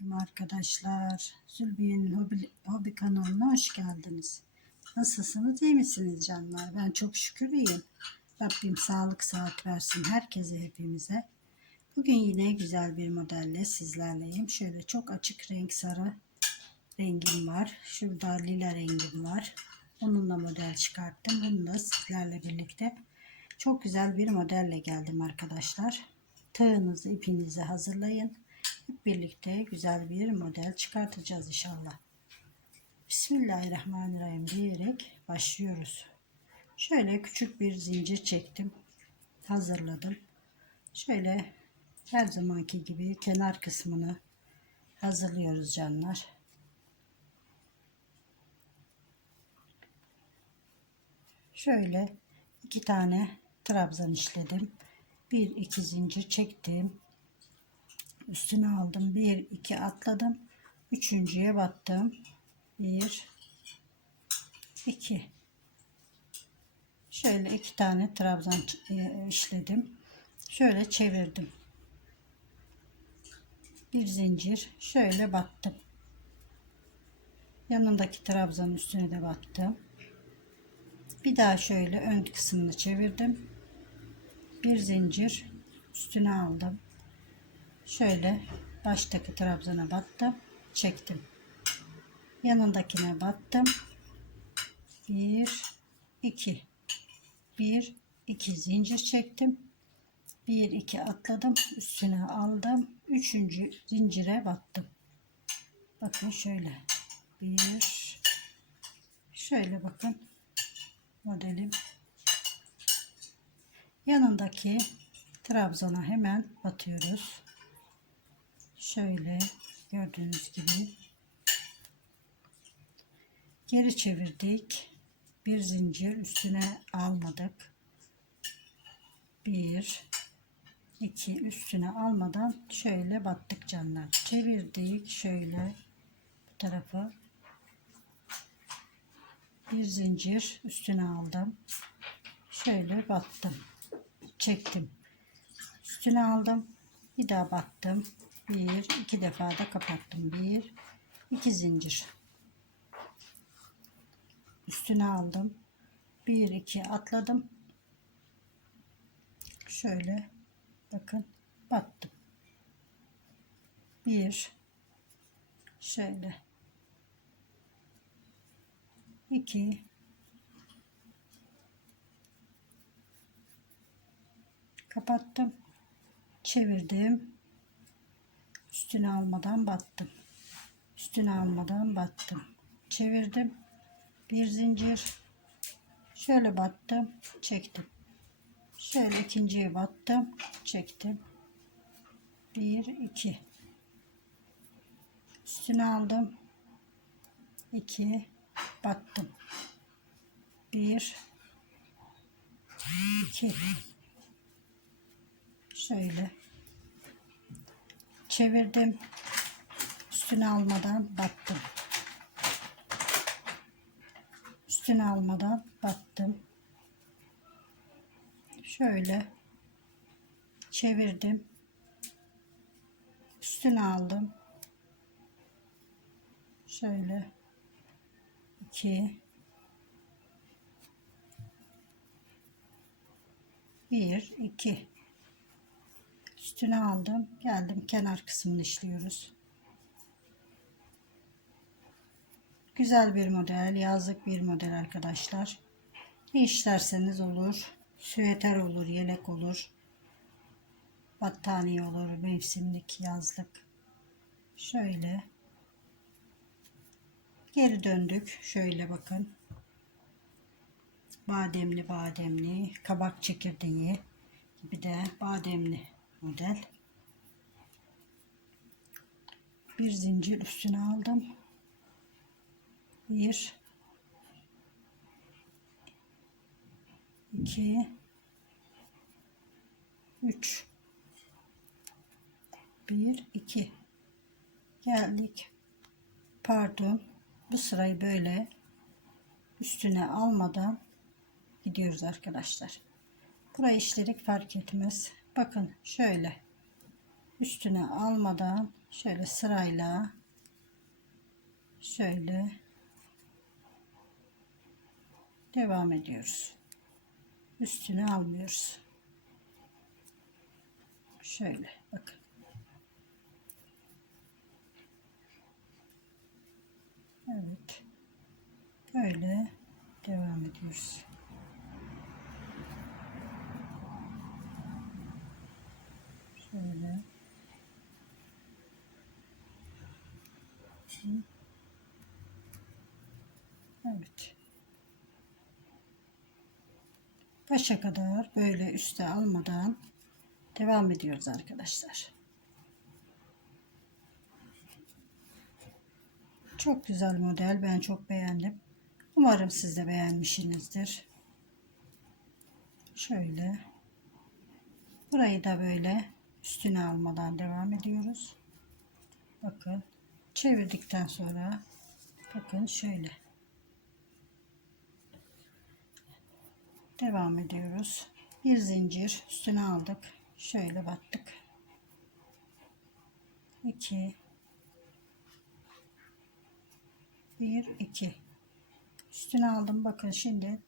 Selamünaleyküm arkadaşlar. Zülbiye'nin hobi, hobi kanalına hoş geldiniz. Nasılsınız? iyi misiniz canlar? Ben çok şükür iyiyim. Rabbim sağlık saat versin herkese hepimize. Bugün yine güzel bir modelle sizlerleyim. Şöyle çok açık renk sarı rengim var. Şurada lila rengim var. Onunla model çıkarttım. Bunu sizlerle birlikte çok güzel bir modelle geldim arkadaşlar. Tığınızı, ipinizi hazırlayın. Hep birlikte güzel bir model çıkartacağız inşallah. Bismillahirrahmanirrahim diyerek başlıyoruz. Şöyle küçük bir zincir çektim. Hazırladım. Şöyle her zamanki gibi kenar kısmını hazırlıyoruz canlar. Şöyle iki tane trabzan işledim. Bir iki zincir çektim. Üstüne aldım. Bir iki atladım. Üçüncüye battım. Bir iki. Şöyle iki tane trabzan e, işledim. Şöyle çevirdim. Bir zincir şöyle battım. Yanındaki trabzanın üstüne de battım. Bir daha şöyle ön kısmını çevirdim. Bir zincir üstüne aldım. Şöyle baştaki trabzana battım. Çektim. Yanındakine battım. Bir, iki. Bir, iki zincir çektim. Bir, iki atladım. Üstüne aldım. Üçüncü zincire battım. Bakın şöyle. Bir, şöyle bakın modelim. Yanındaki trabzana hemen batıyoruz. Şöyle gördüğünüz gibi geri çevirdik. Bir zincir üstüne almadık. Bir, iki üstüne almadan şöyle battık canlar. Çevirdik şöyle bu tarafı bir zincir üstüne aldım. Şöyle battım. Çektim. Üstüne aldım. Bir daha battım. Bir, iki defa da kapattım. Bir, iki zincir. Üstüne aldım. Bir, iki atladım. Şöyle bakın battım. Bir, şöyle 2 kapattım çevirdim üstüne almadan battım. Üstüne almadan battım. Çevirdim. Bir zincir. Şöyle battım. Çektim. Şöyle ikinciye battım. Çektim. Bir iki. Üstüne aldım. 2 battım. Bir, iki, şöyle çevirdim. Üstüne almadan battım. Üstüne almadan battım. Şöyle çevirdim. Üstüne aldım. Şöyle 2 1 2 üstüne aldım. Geldim kenar kısmını işliyoruz. Güzel bir model yazlık bir model arkadaşlar. Ne işlerseniz olur. Süeter olur yelek olur. Battaniye olur mevsimlik yazlık. Şöyle. Geri döndük. Şöyle bakın. Bademli bademli, kabak çekirdeği gibi de bademli model. Bir zincir üstüne aldım. Bir, iki, üç, bir, iki. Geldik. Pardon bu sırayı böyle üstüne almadan gidiyoruz arkadaşlar. Burayı işledik fark etmez. Bakın şöyle üstüne almadan şöyle sırayla şöyle devam ediyoruz. Üstüne almıyoruz. Şöyle bakın. Evet. Böyle devam ediyoruz. Şöyle. Evet. Başa kadar böyle üste almadan devam ediyoruz arkadaşlar. Çok güzel model. Ben çok beğendim. Umarım siz de beğenmişsinizdir. Şöyle. Burayı da böyle üstüne almadan devam ediyoruz. Bakın. Çevirdikten sonra bakın şöyle. Devam ediyoruz. Bir zincir üstüne aldık. Şöyle battık. 2 1 2 Üstüne aldım. Bakın şimdi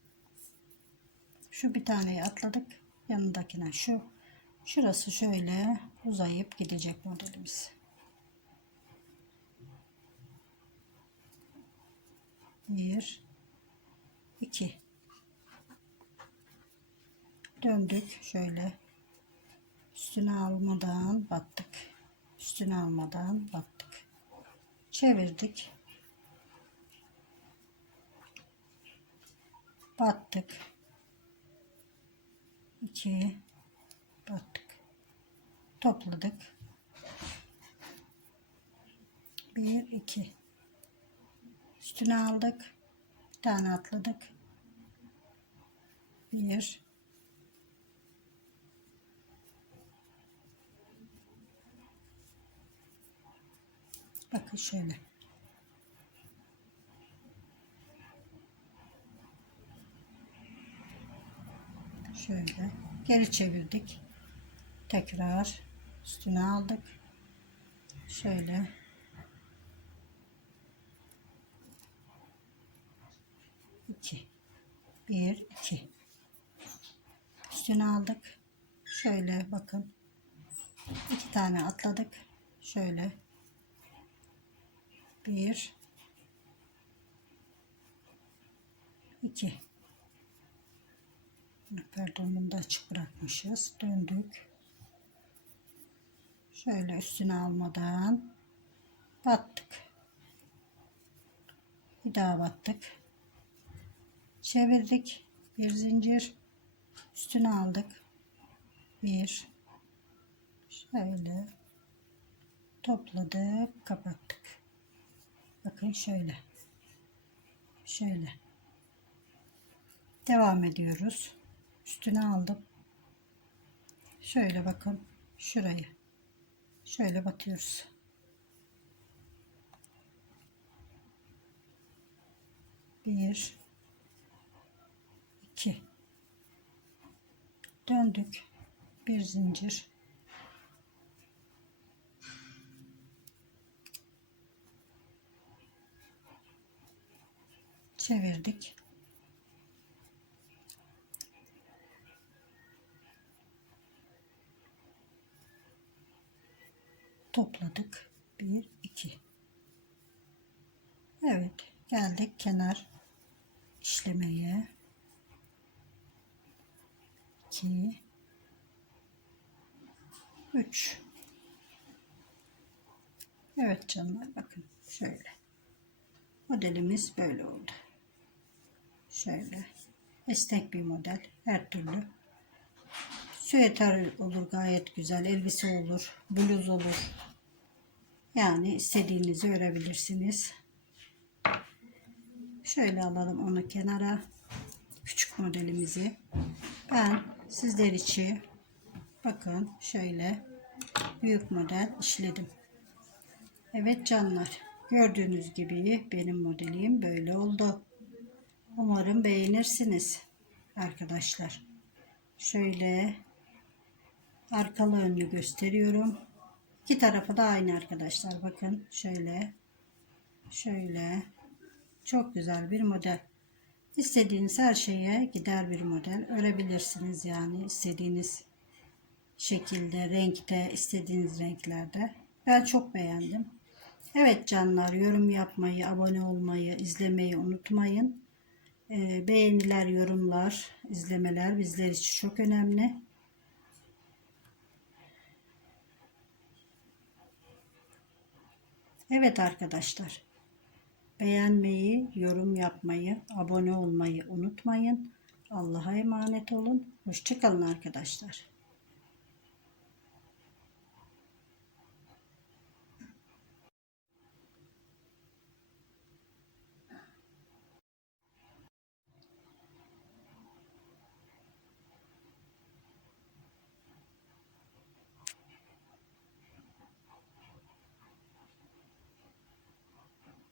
şu bir taneyi atladık. Yanındakine şu şurası şöyle uzayıp gidecek modelimiz. Bir, iki. Döndük şöyle. Üstüne almadan battık. Üstüne almadan battık. Çevirdik. Battık. İki. Battık. Topladık. Bir, iki. Üstüne aldık. Bir tane atladık. Bir. Bakın şöyle. Şöyle geri çevirdik. Tekrar üstüne aldık. Şöyle iki. Bir iki. Üstüne aldık. Şöyle bakın. İki tane atladık. Şöyle. Bir. İki. Pardon bunu da açık bırakmışız. Döndük. Şöyle üstüne almadan battık. Bir daha battık çevirdik. Bir zincir üstüne aldık. Bir. Şöyle. Topladık kapattık. Bakın şöyle. Şöyle. Devam ediyoruz. Üstüne aldım. Şöyle bakın. Şurayı. Şöyle batıyoruz. Bir iki döndük bir zincir çevirdik topladık. 1 2 Evet, geldik kenar işlemeye. 2 3 Evet canlar bakın şöyle. Modelimiz böyle oldu. Şöyle. Esnek bir model. Her türlü Süeter olur gayet güzel. Elbise olur. Bluz olur. Yani istediğinizi örebilirsiniz. Şöyle alalım onu kenara. Küçük modelimizi. Ben sizler için bakın şöyle büyük model işledim. Evet canlar. Gördüğünüz gibi benim modelim böyle oldu. Umarım beğenirsiniz arkadaşlar. Şöyle arkalı önlü gösteriyorum. İki tarafı da aynı arkadaşlar. Bakın şöyle. Şöyle. Çok güzel bir model. İstediğiniz her şeye gider bir model. Örebilirsiniz yani istediğiniz şekilde, renkte, istediğiniz renklerde. Ben çok beğendim. Evet canlar yorum yapmayı, abone olmayı, izlemeyi unutmayın. Ee, beğeniler, yorumlar, izlemeler bizler için çok önemli. Evet arkadaşlar. Beğenmeyi, yorum yapmayı, abone olmayı unutmayın. Allah'a emanet olun. Hoşçakalın arkadaşlar.